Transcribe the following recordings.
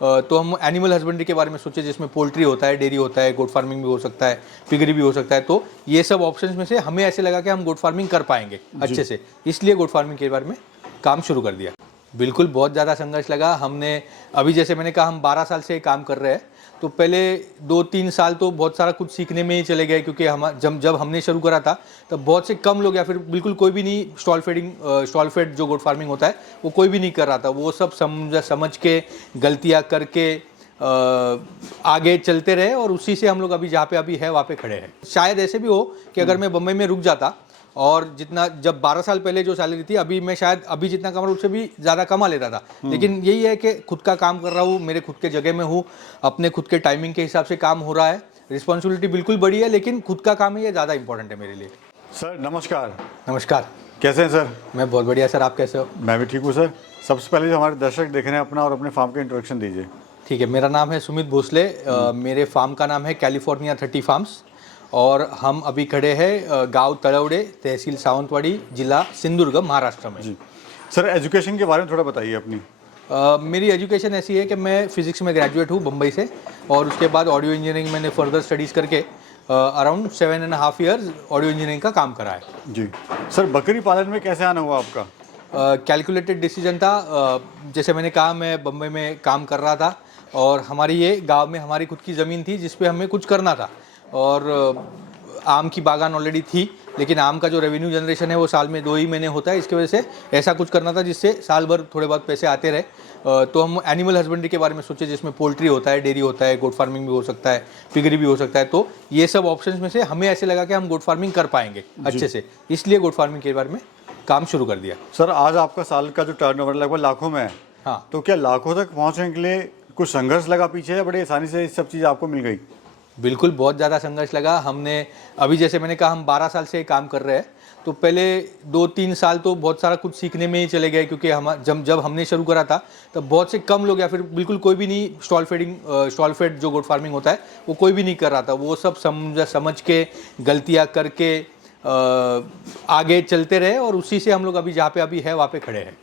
तो हम animal husbandry के बारे में सोचे, जिसमें पोल्ट्री होता है, डेयरी होता है, गोट फार्मिंग भी हो सकता है, पिगरी भी हो सकता है। तो ये सब ऑप्शंस में से हमें ऐसे लगा कि हम गोट फार्मिंग कर पाएंगे अच्छे से, इसलिए गोट फार्मिंग के बारे में काम शुरू कर दिया। बिल्कुल बहुत ज़्यादा संघर्ष लगा। हमने अभी जैसे मैंने कहा, हम 12 साल से काम कर रहे हैं, तो पहले 2-3 साल तो बहुत सारा कुछ सीखने में ही चले गए, क्योंकि हम जब हमने शुरू करा था तब बहुत से कम लोग या फिर बिल्कुल कोई भी नहीं स्टॉल फेड जो गोट फार्मिंग होता है वो कोई भी नहीं कर रहा था। वो सब समझ के गलतियाँ करके आगे चलते रहे और उसी से हम लोग अभी जहाँ पे अभी है वहाँ पे खड़े हैं। शायद ऐसे भी हो कि अगर मैं बम्बई में रुक जाता और जितना जब 12 साल पहले जो सैलरी थी, अभी मैं शायद अभी जितना कमा रहा हूँ उससे भी ज़्यादा कमा लेता था। लेकिन यही है कि खुद का काम कर रहा हूँ, मेरे खुद के जगह में हूँ, अपने खुद के टाइमिंग के हिसाब से काम हो रहा है। रिस्पॉन्सिबिलिटी बिल्कुल बड़ी है, लेकिन खुद का काम है, ये ज़्यादा इंपॉर्टेंट है मेरे लिए। सर नमस्कार। नमस्कार। कैसे हैं सर? मैं बहुत बढ़िया सर, आप कैसे हो? मैं भी ठीक हूँ सर। सबसे पहले जो हमारे दर्शक देख रहे हैं, अपना और अपने फार्म का इंट्रोडक्शन दीजिए। ठीक है, मेरा नाम है सुमित भोसले। मेरे फार्म का नाम है कैलिफोर्निया 30 फार्म्स और हम अभी खड़े हैं गांव तलवड़े, तहसील सावंतवाड़ी, जिला सिंधुदुर्ग, महाराष्ट्र में। जी सर, एजुकेशन के बारे में थोड़ा बताइए अपनी। मेरी एजुकेशन ऐसी है कि मैं फिज़िक्स में ग्रेजुएट हूँ बम्बई से, और उसके बाद ऑडियो इंजीनियरिंग मैंने फर्दर स्टडीज़ करके अराउंड 7.5 ईयर्स ऑडियो इंजीनियरिंग का काम करा है। जी सर, बकरी पालन में कैसे आना हुआ आपका? कैलकुलेटेड डिसीजन था। जैसे मैंने कहा, मैं बम्बई में काम कर रहा था और हमारी ये गांव में हमारी खुद की ज़मीन थी जिस पे हमें कुछ करना था, और आम की बागान ऑलरेडी थी, लेकिन आम का जो रेवेन्यू जनरेशन है वो साल में 2 ही महीने होता है। इसकी वजह से ऐसा कुछ करना था जिससे साल भर थोड़े बहुत पैसे आते रहे। तो हम एनिमल हस्बेंड्री के बारे में सोचे, जिसमें पोल्ट्री होता है, डेयरी होता है, गोट फार्मिंग भी हो सकता है, पिगरी भी हो सकता है। तो ये सब ऑप्शंस में से हमें ऐसे लगा कि हम गोट फार्मिंग कर पाएंगे अच्छे से, इसलिए गोट फार्मिंग के बारे में काम शुरू कर दिया। सर आज आपका साल का जो टर्नओवर लगभग लाखों में है। हाँ, तो क्या लाखों तक पहुँचने के लिए कुछ संघर्ष लगा पीछे, या बड़े आसानी से सब चीज़ आपको मिल गई? बिल्कुल बहुत ज़्यादा संघर्ष लगा। हमने अभी जैसे मैंने कहा, हम 12 साल से काम कर रहे हैं, तो पहले 2-3 साल तो बहुत सारा कुछ सीखने में ही चले गए, क्योंकि हम जब हमने शुरू करा था तब बहुत से कम लोग या फिर बिल्कुल कोई भी नहीं स्टॉल फेड जो गोट फार्मिंग होता है वो कोई भी नहीं कर रहा था। वो सब समझ के गलतियाँ करके आगे चलते रहे और उसी से हम लोग अभी जहाँ पे अभी है वहाँ पे खड़े हैं।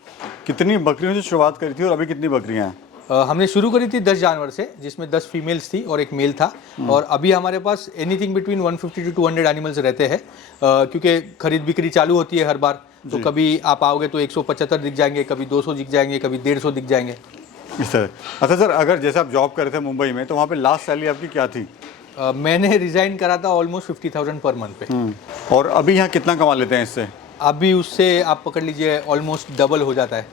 कितनी बकरियों से शुरुआत करी थी और अभी कितनी बकरियाँ हैं? हमने शुरू करी थी 10 जानवर से, जिसमें 10 फीमेल्स थी और एक मेल था, और अभी हमारे पास एनीथिंग बिटवीन 150 to 200 एनिमल्स रहते हैं, क्योंकि खरीद बिक्री चालू होती है हर बार। तो कभी आप आओगे तो 175 दिख जाएंगे, कभी 200 दिख जाएंगे, कभी 150 दिख जाएंगे, इस तरह। अच्छा सर, अगर जैसे आप जॉब कर रहे थे मुंबई में, तो वहाँ पे लास्ट सैलरी आपकी क्या थी? मैंने रिज़ाइन करा था ऑलमोस्ट 50,000 पर मंथ पे। और अभी यहाँ कितना कमा लेते हैं इससे? अभी उससे आप पकड़ लीजिए ऑलमोस्ट डबल हो जाता है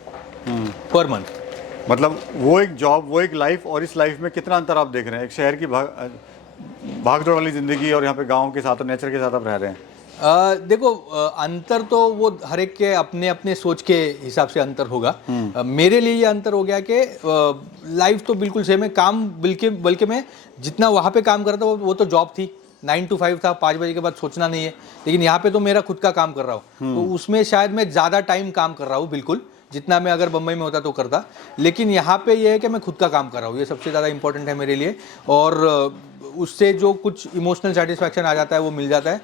पर मंथ। मतलब वो एक जॉब, वो एक लाइफ, और इस लाइफ में कितना अंतर आप देख रहे हैं? एक शहर की भागदौड़ वाली ज़िंदगी और यहाँ पे गांव के साथ और नेचर के साथ आप रह रहे हैं। देखो, अंतर तो वो हर एक के अपने अपने सोच के हिसाब से अंतर होगा। मेरे लिए ये अंतर हो गया कि लाइफ तो बिल्कुल सेम है, काम बल्कि मैं जितना वहाँ पे काम करता था वो तो जॉब थी, 9 to 5 था, 5 बजे के बाद सोचना नहीं है। लेकिन यहाँ पे तो मेरा खुद का काम कर रहा हूँ, तो उसमें शायद मैं ज़्यादा टाइम काम कर रहा हूँ, बिल्कुल जितना मैं अगर बम्बई में होता तो करता। लेकिन यहाँ पे ये है कि मैं खुद का काम कर रहा हूँ, ये सबसे ज़्यादा इंपॉर्टेंट है मेरे लिए, और उससे जो कुछ इमोशनल सेटिस्फैक्शन आ जाता है वो मिल जाता है।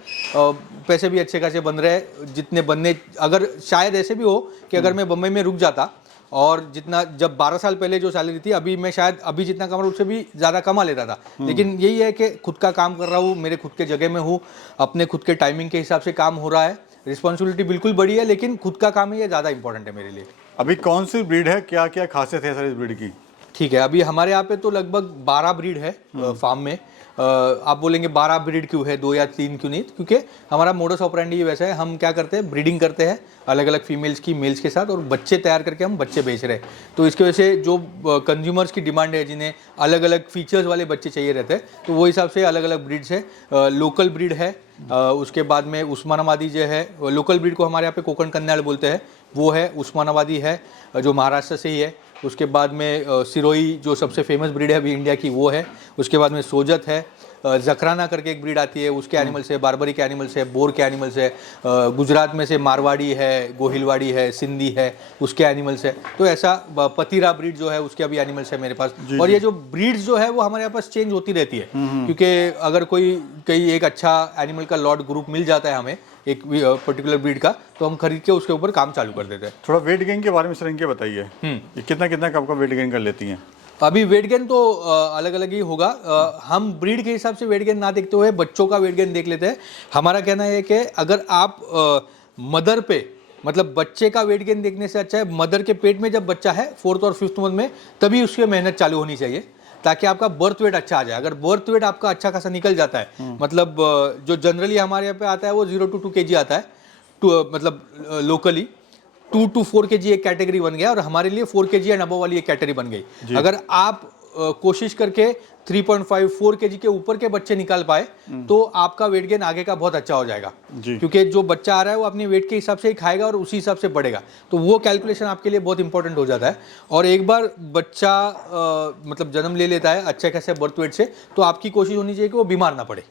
पैसे भी अच्छे खासे बन रहे जितने बनने, अगर शायद ऐसे भी हो कि अगर मैं बम्बई में रुक जाता और जितना जब 12 साल पहले जो सैलरी थी, अभी मैं शायद अभी जितना कमा रहा हूँ उससे भी ज़्यादा कमा लेता था। लेकिन यही है कि खुद का काम कर रहा हूँ, मेरे खुद के जगह में हूँ, अपने खुद के टाइमिंग के हिसाब से काम हो रहा है। रिस्पॉन्सिबिलिटी बिल्कुल बड़ी है, लेकिन खुद का काम है, ये ज़्यादा इंपॉर्टेंट है मेरे लिए। अभी कौन सी ब्रीड है, क्या क्या खासियत है सर इस ब्रीड की? ठीक है, अभी हमारे यहाँ पे तो लगभग 12 ब्रीड है फार्म में। आप बोलेंगे 12 ब्रीड क्यों है, 2 या 3 क्यों नहीं? क्योंकि हमारा मोडस ऑपरेंडी वैसा है, हम क्या करते हैं, ब्रीडिंग करते हैं अलग अलग फीमेल्स की मेल्स के साथ, और बच्चे तैयार करके हम बच्चे बेच रहे हैं। तो इसकी वजह से जो कंज्यूमर्स की डिमांड है, जिन्हें अलग अलग फीचर्स वाले बच्चे चाहिए रहते हैं, तो वो हिसाब से अलग अलग ब्रीड्स है। लोकल ब्रीड है, उसके बाद में उस्मानाबादी जो है, लोकल ब्रीड को हमारे यहाँ पे कोकण कन्याड़ बोलते हैं, वो है। उस्मानाबादी है जो महाराष्ट्र से ही है। उसके बाद में सिरोही जो सबसे फेमस ब्रीड है अभी इंडिया की, वो है। उसके बाद में सोजत है, जखराना करके एक ब्रीड आती है, उसके एनिमल्स है, बारबरी के एनिमल्स है, बोर के एनिमल्स है। गुजरात में से मारवाड़ी है, गोहिलवाड़ी है, सिंधी है, उसके एनिमल्स है। तो ऐसा पतीरा ब्रीड जो है उसके अभी एनिमल्स है मेरे पास। और ये जो ब्रीड्स जो है वो हमारे यहाँ पास चेंज होती रहती है, क्योंकि अगर कहीं एक अच्छा एनिमल का लॉट ग्रुप मिल जाता है हमें एक पर्टिकुलर ब्रीड का, तो हम खरीद के उसके ऊपर काम चालू कर देते हैं। थोड़ा वेट गेन के बारे में सर इनके बताइए, ये कितना कितना कब का वेट गेन कर लेती हैं? अभी वेट गेन तो अलग अलग ही होगा। हम ब्रीड के हिसाब से वेट गेन ना देखते हुए बच्चों का वेट गेन देख लेते हैं। हमारा कहना है कि अगर आप मदर पे मतलब बच्चे का वेट गेन देखने से अच्छा है मदर के पेट में जब बच्चा है 4th और 5th मंथ में तभी उसकी मेहनत चालू होनी चाहिए ताकि आपका बर्थ वेट अच्छा आ जाए। अगर बर्थ वेट आपका अच्छा खासा निकल जाता है मतलब जो जनरली हमारे यहाँ पे आता है वो 0 to 2 kg आता है मतलब लोकली 2 to 4 kg एक कैटेगरी बन गया और हमारे लिए 4 kg एंड अबव वाली एक कैटेगरी बन गई। अगर आप कोशिश करके 3.5 4 kg के ऊपर के बच्चे निकाल पाए तो आपका वेट गेन आगे का बहुत अच्छा हो जाएगा क्योंकि जो बच्चा आ रहा है वो अपने वेट के हिसाब से ही खाएगा और उसी हिसाब से बढ़ेगा। तो वो कैलकुलेशन आपके लिए बहुत इंपॉर्टेंट हो जाता है। और एक बार बच्चा मतलब जन्म ले लेता है अच्छे खासे बर्थ वेट से तो आपकी कोशिश होनी चाहिए कि वो बीमार ना पड़े।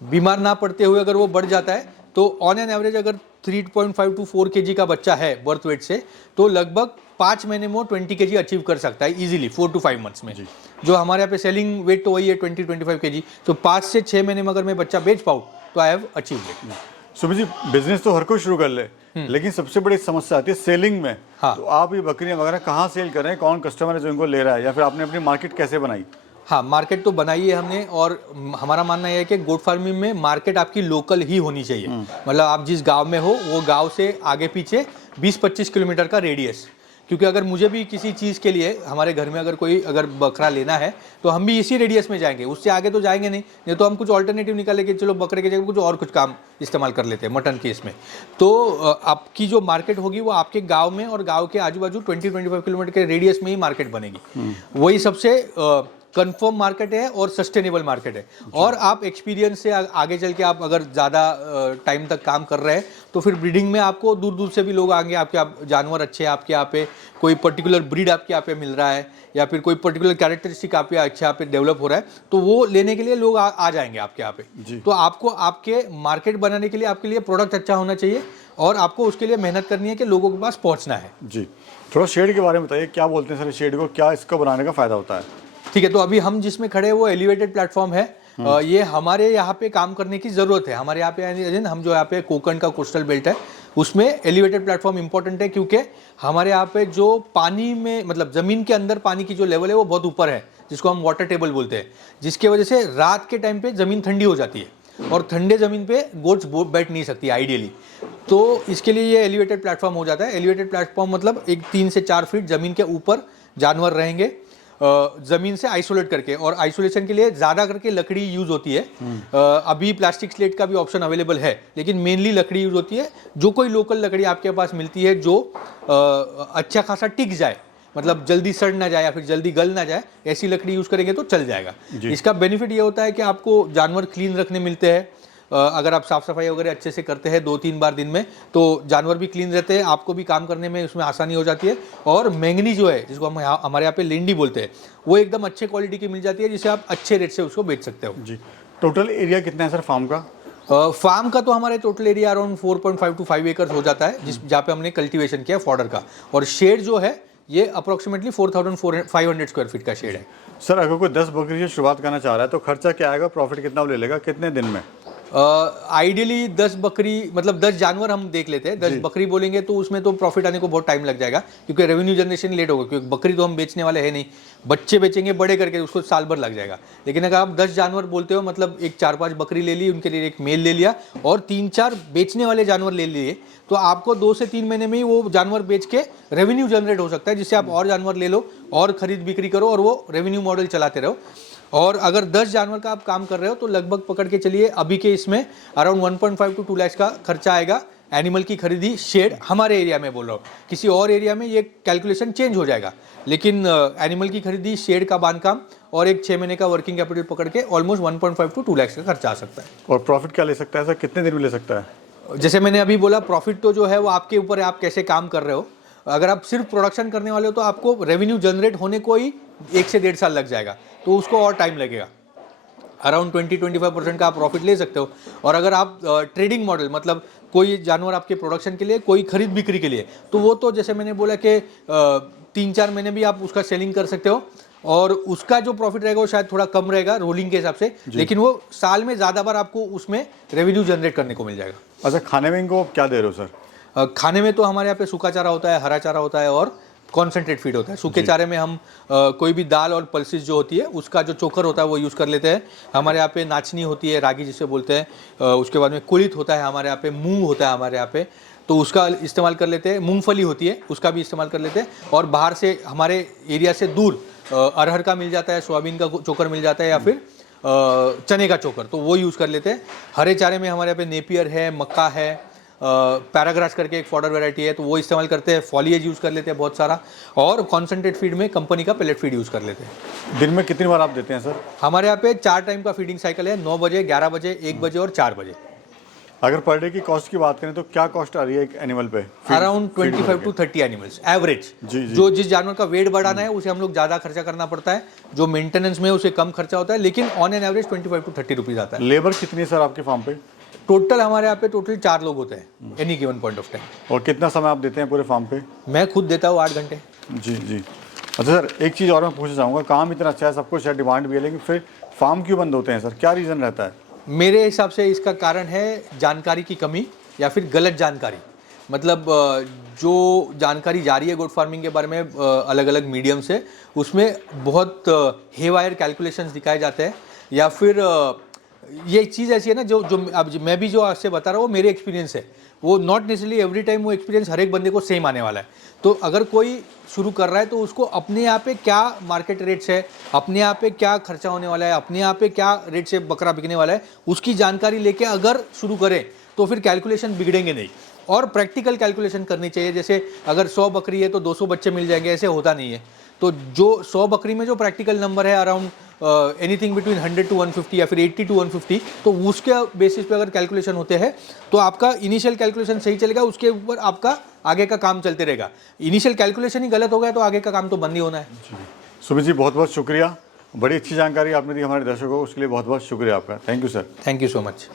बीमार ना पड़ते हुए अगर वो बढ़ जाता है तो ऑन एन एवरेज अगर 3.5 to 4 kg का बच्चा है बर्थ वेट से तो लगभग 5 महीने में 20 kg अचीव कर सकता है इजीली 4 to 5 मंथ्स में। जो हमारे यहाँ पे सेलिंग वेट तो वही है 20-25 kg। तो 5 से 6 महीने में अगर मैं बच्चा बेच पाऊँ तो I have achieve it. Sumit ji business तो हर कोई शुरू कर ले लेकिन सबसे बड़ी समस्या आती है सेलिंग में। हाँ। तो आप ये बकरियां वगैरह कहाँ सेल कर रहे हैं, कौन कस्टमर है जो इनको ले रहा है या फिर आपने अपनी मार्केट कैसे बनाई? हाँ मार्केट तो बनाई है हमने और हमारा मानना यह है कि गोट फार्मिंग में मार्केट आपकी लोकल ही होनी चाहिए। मतलब आप जिस गांव में हो वो गांव से आगे पीछे 20-25 किलोमीटर का रेडियस। क्योंकि अगर मुझे भी किसी चीज़ के लिए हमारे घर में अगर कोई अगर बकरा लेना है तो हम भी इसी रेडियस में जाएंगे, उससे आगे तो जाएंगे नहीं तो हम कुछ ऑल्टरनेटिव निकाले कि चलो बकरे के जगह कुछ और कुछ काम इस्तेमाल कर लेते हैं मटन के इसमें। तो आपकी जो मार्केट होगी वो आपके गांव में और गांव के आजू बाजू 20-25 किलोमीटर के रेडियस में ही मार्केट बनेगी। वही सबसे कंफर्म मार्केट है और सस्टेनेबल मार्केट है। और आप एक्सपीरियंस से आगे चल के आप अगर ज़्यादा टाइम तक काम कर रहे हैं तो फिर ब्रीडिंग में आपको दूर दूर से भी लोग आएंगे। आपके जानवर अच्छे हैं, आपके यहाँ पे कोई पर्टिकुलर ब्रीड आपके यहाँ पे मिल रहा है या फिर कोई पर्टिकुलर कैरेक्टरिस्टिक आपके अच्छा यहाँ पे डेवलप हो रहा है तो वो लेने के लिए लोग आ जाएंगे आपके यहाँ पे। तो आपको आपके मार्केट बनाने के लिए आपके लिए प्रोडक्ट अच्छा होना चाहिए और आपको उसके लिए मेहनत करनी है कि लोगों के पास पहुँचना है। जी थोड़ा शेड के बारे में बताइए, क्या बोलते हैं सर शेड को, क्या इसको बनाने का फ़ायदा होता है? ठीक है, तो अभी हम जिसमें खड़े हैं वो एलिवेटेड प्लेटफॉर्म है। ये हमारे यहाँ पे काम करने की ज़रूरत है। हमारे यहाँ पे हम जो यहाँ पे कोकण का कोस्टल बेल्ट है उसमें एलिवेटेड प्लेटफॉर्म इंपॉर्टेंट है क्योंकि हमारे यहाँ पे जो पानी में मतलब ज़मीन के अंदर पानी की जो लेवल है वो बहुत ऊपर है जिसको हम वाटर टेबल बोलते हैं, जिसकी वजह से रात के टाइम पे ज़मीन ठंडी हो जाती है और ठंडे ज़मीन पे गोट्स बैठ नहीं सकती आइडियली। तो इसके लिए ये एलिवेटेड प्लेटफॉर्म हो जाता है। एलिवेटेड प्लेटफॉर्म मतलब एक 3 से 4 फीट ज़मीन के ऊपर जानवर रहेंगे ज़मीन से आइसोलेट करके। और आइसोलेशन के लिए ज़्यादा करके लकड़ी यूज़ होती है। अभी प्लास्टिक स्लेट का भी ऑप्शन अवेलेबल है लेकिन मेनली लकड़ी यूज़ होती है। जो कोई लोकल लकड़ी आपके पास मिलती है जो अच्छा खासा टिक जाए, मतलब जल्दी सड़ ना जाए या फिर जल्दी गल ना जाए, ऐसी लकड़ी यूज़ करेंगे तो चल जाएगा। इसका बेनिफिट ये होता है कि आपको जानवर क्लीन रखने मिलते हैं। अगर आप साफ़ सफाई वगैरह अच्छे से करते हैं 2-3 बार दिन में तो जानवर भी क्लीन रहते हैं, आपको भी काम करने में उसमें आसानी हो जाती है। और मैंगनी जो है जिसको हम हमारे यहाँ पे लेंडी बोलते हैं वो एकदम अच्छे क्वालिटी की मिल जाती है जिसे आप अच्छे रेट से उसको बेच सकते हो। जी टोटल एरिया कितना है सर फार्म का? फार्म का तो हमारे total area around 4.5 to 5 acres हो जाता है जहाँ पे हमने कल्टीवेशन किया फॉडर का। और शेड जो है ये अप्रोक्सीमेटली 4,500 स्क्वायर फीट का शेड है। सर अगर कोई 10 बकरी से शुरुआत करना चाह रहा है तो खर्चा क्या आएगा, प्रॉफिट कितना ले लेगा, कितने दिन में? आइडियली 10 बकरी मतलब 10 जानवर हम देख लेते हैं। 10 बकरी बोलेंगे तो उसमें तो प्रॉफिट आने को बहुत टाइम लग जाएगा क्योंकि रेवेन्यू जनरेशन लेट होगा क्योंकि बकरी तो हम बेचने वाले हैं नहीं, बच्चे बेचेंगे बड़े करके उसको साल भर लग जाएगा। लेकिन अगर आप 10 जानवर बोलते हो मतलब एक 4-5 बकरी ले ली, उनके लिए एक मेल ले लिया और 3-4 बेचने वाले जानवर ले लिए तो आपको 2 से 3 महीने में ही वो जानवर बेच के रेवेन्यू जनरेट हो सकता है जिससे आप और जानवर ले लो और खरीद बिक्री करो और वो रेवेन्यू मॉडल चलाते रहो। और अगर 10 जानवर का आप काम कर रहे हो तो लगभग पकड़ के चलिए अभी के इसमें अराउंड 1.5 to 2 लाख का खर्चा आएगा एनिमल की खरीदी। शेड हमारे एरिया में बोल रहा हूँ, किसी और एरिया में ये कैलकुलेशन चेंज हो जाएगा लेकिन एनिमल की खरीदी, शेड का बांधकाम और एक 6 महीने का वर्किंग कैपिटल पकड़ के ऑलमोस्ट 1.5 to 2 लाख का खर्चा आ सकता है। और प्रॉफिट क्या ले सकता है सर, कितने दिन में ले सकता है? जैसे मैंने अभी बोला प्रॉफिट तो जो है वो आपके ऊपर है, आप कैसे काम कर रहे हो। अगर आप सिर्फ प्रोडक्शन करने वाले हो तो आपको रेवेन्यू जनरेट होने को ही 1 से 1.5 साल लग जाएगा तो उसको और टाइम लगेगा। अराउंड 20-25% का आप प्रॉफिट ले सकते हो। और अगर आप ट्रेडिंग मॉडल मतलब कोई जानवर आपके प्रोडक्शन के लिए, कोई खरीद बिक्री के लिए, तो वो तो जैसे मैंने बोला कि 3-4 महीने भी आप उसका सेलिंग कर सकते हो और उसका जो प्रॉफिट रहेगा वो शायद थोड़ा कम रहेगा रोलिंग के हिसाब से, लेकिन वो साल में ज़्यादा बार आपको उसमें रेवेन्यू जनरेट करने को मिल जाएगा। अच्छा खाने में इनको क्या दे रहे हो सर? खाने में तो हमारे यहाँ पे सूखा चारा होता है, हरा चारा होता है और कॉन्सेंट्रेट फीड होता है। सूखे चारे में हम कोई भी दाल और पल्सेस जो होती है उसका जो चोकर होता है वो यूज़ कर लेते हैं। हमारे यहाँ पे नाचनी होती है, रागी जिसे बोलते हैं, उसके बाद में कुलित होता है हमारे यहाँ पे, मूंग होता है हमारे यहाँ पे, तो उसका इस्तेमाल कर लेते हैं। मूंगफली होती है उसका भी इस्तेमाल कर लेते हैं। और बाहर से हमारे एरिया से दूर अरहर का मिल जाता है, सोयाबीन का चोकर मिल जाता है, या फिर चने का चोकर, तो वो यूज़ कर लेते हैं। हरे चारे में हमारे यहाँ पे नेपियर है, मक्का है, पैराग्रास करके एक फॉडर वैरायटी है, तो वो इस्तेमाल करते हैं। फॉलिएज यूज़ कर लेते हैं बहुत सारा, और कॉन्सेंट्रेट फीड में कंपनी का पेलेट फीड यूज़ कर लेते हैं। दिन में कितनी बार आप देते हैं सर? हमारे यहाँ पे 4 टाइम का फीडिंग साइकिल है, 9 बजे, 11 बजे, 1 बजे और 4 बजे। अगर पर डे की कॉस्ट की बात करें तो क्या कॉस्ट आ रही है एक एनिमल पे? Around 25 to 30 animals average. जी, जी। जो जिस जानवर का वेट बढ़ाना है उसे हम लोग ज़्यादा खर्चा करना पड़ता है, जो मेंटेनेंस में उसे कम खर्चा होता है, लेकिन on an average 25 to 30 rupees आता है। लेबर कितनी है सर आपके फार्म पे? टोटल हमारे यहाँ पे टोटल 4 लोग होते हैं any given point of time. और कितना समय आप देते हैं पूरे फार्म पे? मैं खुद देता हूँ 8 घंटे। जी जी। अच्छा सर, एक चीज़ और मैं पूछना चाहूँगा, काम इतना अच्छा है, सब कुछ है, डिमांड भी है, लेकिन फिर फार्म क्यों बंद होते हैं सर? क्या रीज़न रहता है? मेरे हिसाब से इसका कारण है जानकारी की कमी या फिर गलत जानकारी। मतलब जो जानकारी जा रही है गोट फार्मिंग के बारे में अलग अलग मीडियम से, उसमें बहुत हेवायर कैलकुलेशंस दिखाए जाते हैं, या फिर ये चीज़ ऐसी है ना, जो जो अब मैं भी जो आपसे बता रहा हूँ वो मेरे एक्सपीरियंस है, वो नॉट नेसेसरली एवरी टाइम वो एक्सपीरियंस हर एक बंदे को सेम आने वाला है। तो अगर कोई शुरू कर रहा है तो उसको अपने यहाँ पे क्या मार्केट रेट्स है, अपने यहाँ पे क्या खर्चा होने वाला है, अपने यहाँ पे क्या रेट से बकरा बिकने वाला है, उसकी जानकारी लेके अगर शुरू करें तो फिर कैलकुलेशन बिगड़ेंगे नहीं। और प्रैक्टिकल कैलकुलेशन करनी चाहिए। जैसे अगर 100 बकरी है तो 200 बच्चे मिल जाएंगे, ऐसे होता नहीं है। तो जो 100 बकरी में जो प्रैक्टिकल नंबर है अराउंड एनीथिंग बिटवीन 100 टू 150 या फिर 80 टू 150, तो उसके बेसिस पे अगर कैलकुलेशन होते हैं तो आपका इनिशियल कैलकुलेशन सही चलेगा, उसके ऊपर आपका आगे का काम चलते रहेगा। इनिशियल कैलकुलेशन ही गलत हो गया तो आगे का काम तो बंद ही होना है। सुमित जी, बहुत बहुत शुक्रिया, बड़ी अच्छी जानकारी आपने दी हमारे दर्शकों को, उसके लिए बहुत बहुत शुक्रिया आपका। Thank you sir. Thank you so much.